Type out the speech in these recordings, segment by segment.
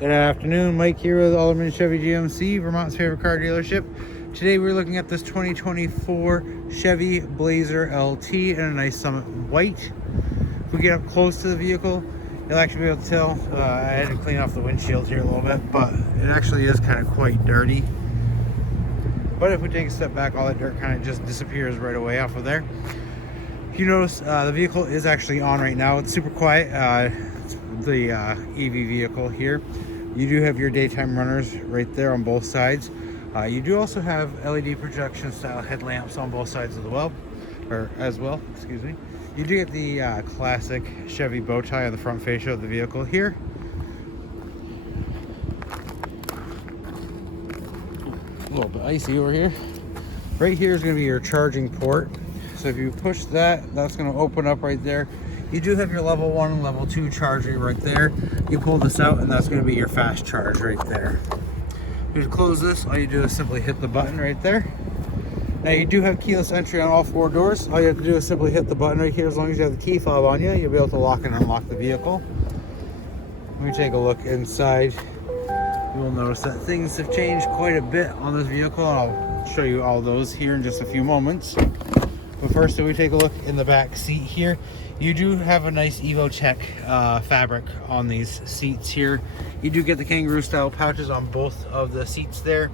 Good afternoon, Mike here with Alderman Chevy GMC, Vermont's favorite car dealership. Today we're looking at this 2024 Chevy Blazer LT in a nice Summit white. If we get up close to the vehicle, you'll actually be able to tell. I had to clean off the windshield here a little bit, but it actually is kind of quite dirty. But if we take a step back, all that dirt kind of just disappears right away off of there. If you notice, the vehicle is actually on right now. It's super quiet. It's the EV vehicle here. You do have your daytime runners right there on both sides. You do also have LED projection style headlamps on both sides of the as well. Excuse me. You do get the classic Chevy bow tie on the front fascia of the vehicle here. A little bit icy over here. Right here is going to be your charging port. So if you push that, that's going to open up right there. You do have your level 1 and level 2 charger right there. You pull this out and that's going to be your fast charge right there. To close this, all you do is simply hit the button right there. Now you do have keyless entry on all 4 doors. All you have to do is simply hit the button right here. As long as you have the key fob on you, you'll be able to lock and unlock the vehicle. Let me take a look inside. You will notice that things have changed quite a bit on this vehicle. I'll show you all those here in just a few moments. But first, if we take a look in the back seat here, you do have a nice EvoTech fabric on these seats here. You do get the kangaroo style pouches on both of the seats there.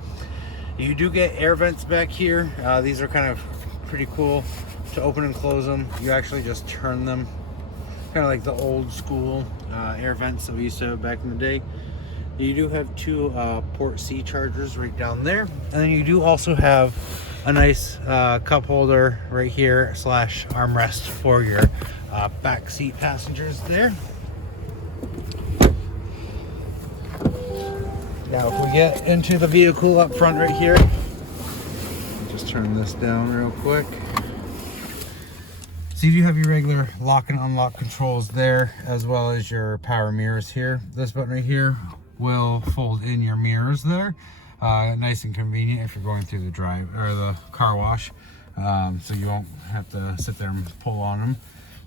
You do get air vents back here. These are kind of pretty cool to open and close them. You actually just turn them, kind of like the old school air vents that we used to have back in the day. You do have 2 port C chargers right down there. And then you do also have a nice cup holder right here / armrest for your back seat passengers there. Now if we get into the vehicle up front right here, just turn this down real quick. So you do have your regular lock and unlock controls there, as well as your power mirrors here. This button right here will fold in your mirrors there. Nice and convenient if you're going through the drive or the car wash, so you won't have to sit there and pull on them.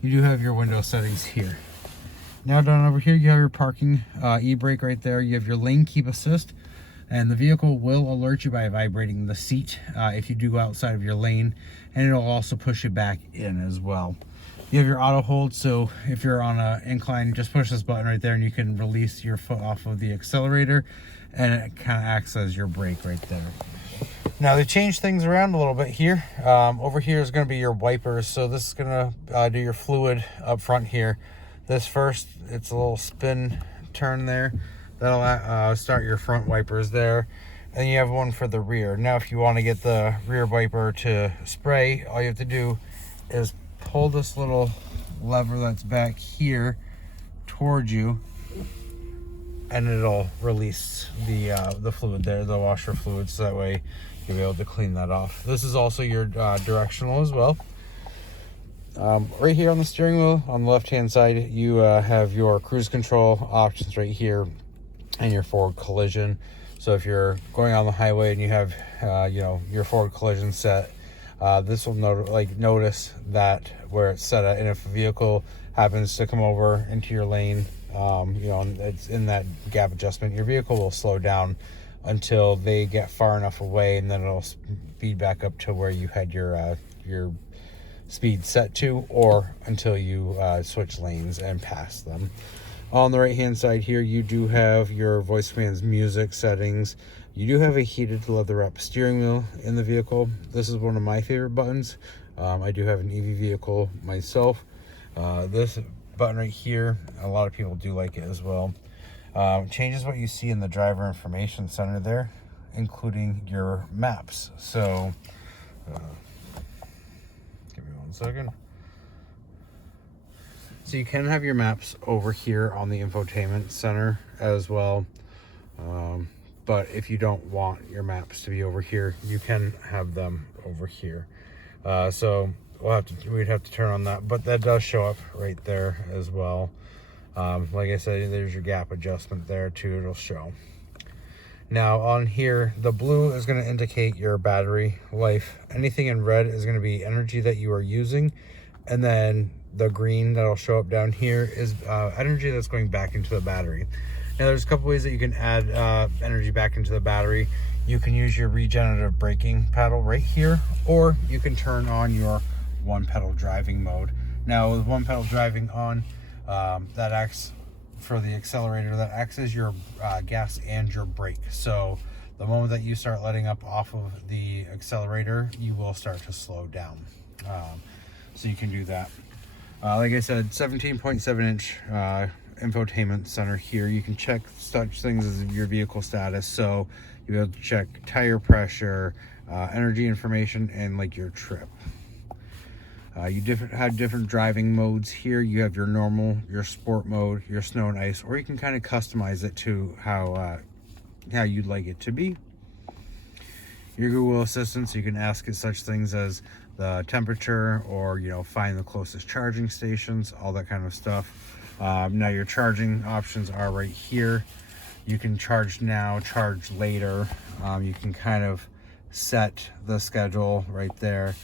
You do have your window settings here. Now down over here, you have your parking e-brake right there. You have your lane keep assist, and the vehicle will alert you by vibrating the seat if you do go outside of your lane, and it'll also push you back in as well. You have your auto hold, so if you're on an incline, just push this button right there and you can release your foot off of the accelerator, and it kind of acts as your brake right there. Now they changed things around a little bit here. Over here is going to be your wipers, so this is going to do your fluid up front here. This first, it's a little spin turn there. That'll start your front wipers there. And you have one for the rear. Now if you want to get the rear wiper to spray, all you have to do is pull this little lever that's back here towards you, and it'll release the fluid there, the washer fluid, so that way you'll be able to clean that off. This is also your directional as well. Right here on the steering wheel, on the left hand side, you have your cruise control options right here and your forward collision. So if you're going on the highway and you have your forward collision set, this will notice that where it's set at, and if a vehicle happens to come over into your lane, it's in that gap adjustment, your vehicle will slow down until they get far enough away, and then it'll speed back up to where you had your speed set to, or until you switch lanes and pass them. On the right hand side here, you do have your voice commands, music settings. You do have a heated leather wrap steering wheel in the vehicle. This is one of my favorite buttons. I do have an EV vehicle myself. This button right here, a lot of people do like it as well. Changes what you see in the driver information center there, including your maps. So give me 1 second. So you can have your maps over here on the infotainment center as well. But if you don't want your maps to be over here, you can have them over here. So we'd have to turn on that, but that does show up right there as well. Like I said, there's your gap adjustment there too, it'll show. Now on here, the blue is going to indicate your battery life. Anything in red is going to be energy that you are using. And then the green that'll show up down here is energy that's going back into the battery. Now there's a couple ways that you can add energy back into the battery. You can use your regenerative braking pedal right here, or you can turn on your one pedal driving mode. Now with one pedal driving on, that acts for the accelerator, that acts as your gas and your brake. So the moment that you start letting up off of the accelerator, you will start to slow down. So you can do that. Like I said, 17.7 inch infotainment center here. You can check such things as your vehicle status. So you'll be able to check tire pressure, energy information, and like your trip. You have different driving modes here. You have your normal, your sport mode, your snow and ice, or you can kind of customize it to how you'd like it to be. Your Google Assistant, so you can ask it such things as the temperature, or find the closest charging stations, all that kind of stuff. Now your charging options are right here. You can charge now, charge later. You can kind of set the schedule right there.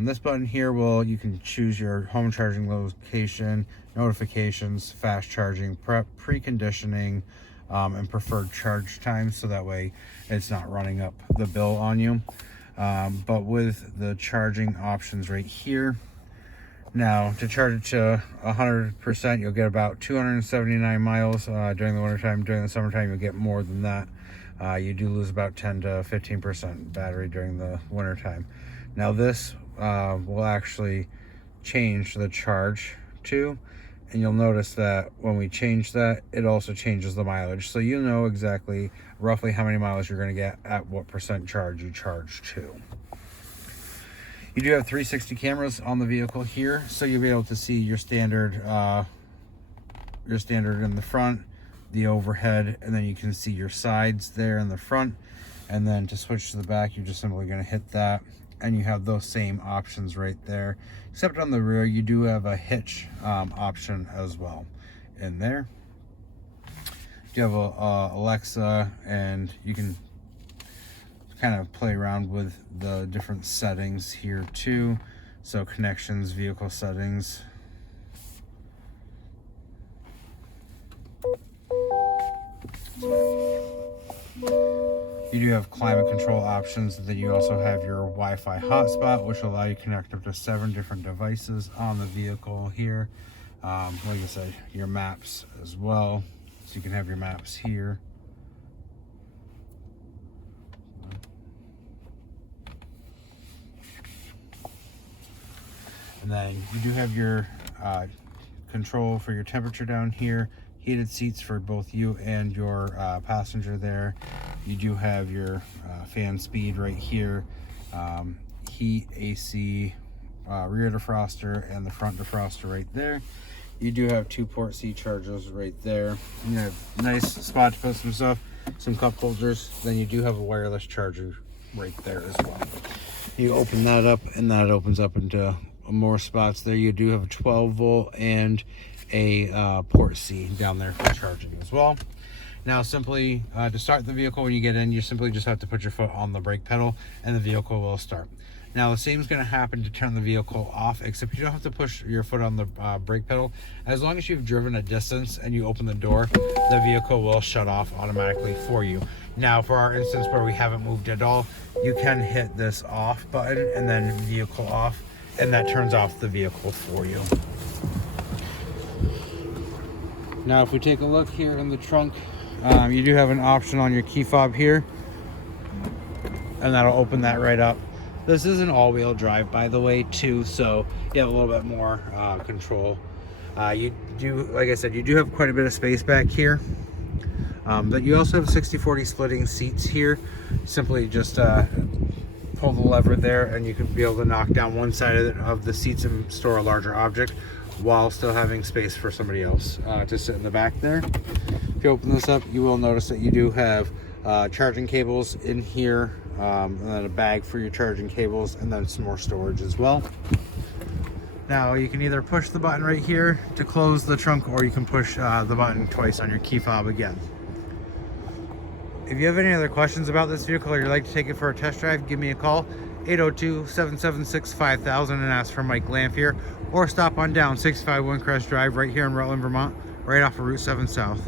This button here you can choose your home charging location, notifications, fast charging, preconditioning, and preferred charge time, so that way it's not running up the bill on you. But with the charging options right here, now to charge it to 100%, you'll get about 279 miles during the wintertime. During the summertime, you'll get more than that. You do lose about 10 to 15% battery during the wintertime. Now this will actually change the charge to, and you'll notice that when we change that, it also changes the mileage. So you know exactly roughly how many miles you're going to get at what percent charge you charge to. You do have 360 cameras on the vehicle here, so you'll be able to see your standard in the front, the overhead, and then you can see your sides there in the front. And then to switch to the back, you're just simply going to hit that, and you have those same options right there, except on the rear you do have a hitch option as well in there. You have a Alexa, and you can kind of play around with the different settings here too. So connections, vehicle settings. You do have climate control options, and then you also have your Wi-Fi hotspot, which will allow you to connect up to 7 different devices on the vehicle here. Like I said, your maps as well, so you can have your maps here. And then you do have your control for your temperature down here, heated seats for both you and your passenger there. You do have your fan speed right here, heat, AC, rear defroster, and the front defroster right there. You do have 2 port C chargers right there. You have a nice spot to put some stuff, some cup holders. Then you do have a wireless charger right there as well. You open that up, and that opens up into more spots there. You do have a 12 volt and a port C down there for charging as well. Now simply to start the vehicle, when you get in, you simply just have to put your foot on the brake pedal and the vehicle will start. Now the same is going to happen to turn the vehicle off, except you don't have to push your foot on the brake pedal. As long as you've driven a distance and you open the door, the vehicle will shut off automatically for you. Now for our instance where we haven't moved at all, you can hit this off button and then vehicle off, and that turns off the vehicle for you. Now if we take a look here in the trunk, you do have an option on your key fob here, and that'll open that right up. This is an all-wheel drive, by the way, too, so you have a little bit more control. You do, like I said, you do have quite a bit of space back here, but you also have 60/40 splitting seats here. Simply just pull the lever there, and you can be able to knock down one side of the seats and store a larger object while still having space for somebody else to sit in the back there. If you open this up, you will notice that you do have charging cables in here, and then a bag for your charging cables, and then some more storage as well. Now you can either push the button right here to close the trunk, or you can push the button twice on your key fob again. If you have any other questions about this vehicle, or you'd like to take it for a test drive, give me a call. 802-776-5000 and ask for Mike Lamphere, or stop on down 651 Crest Drive right here in Rutland, Vermont, right off of Route 7 South.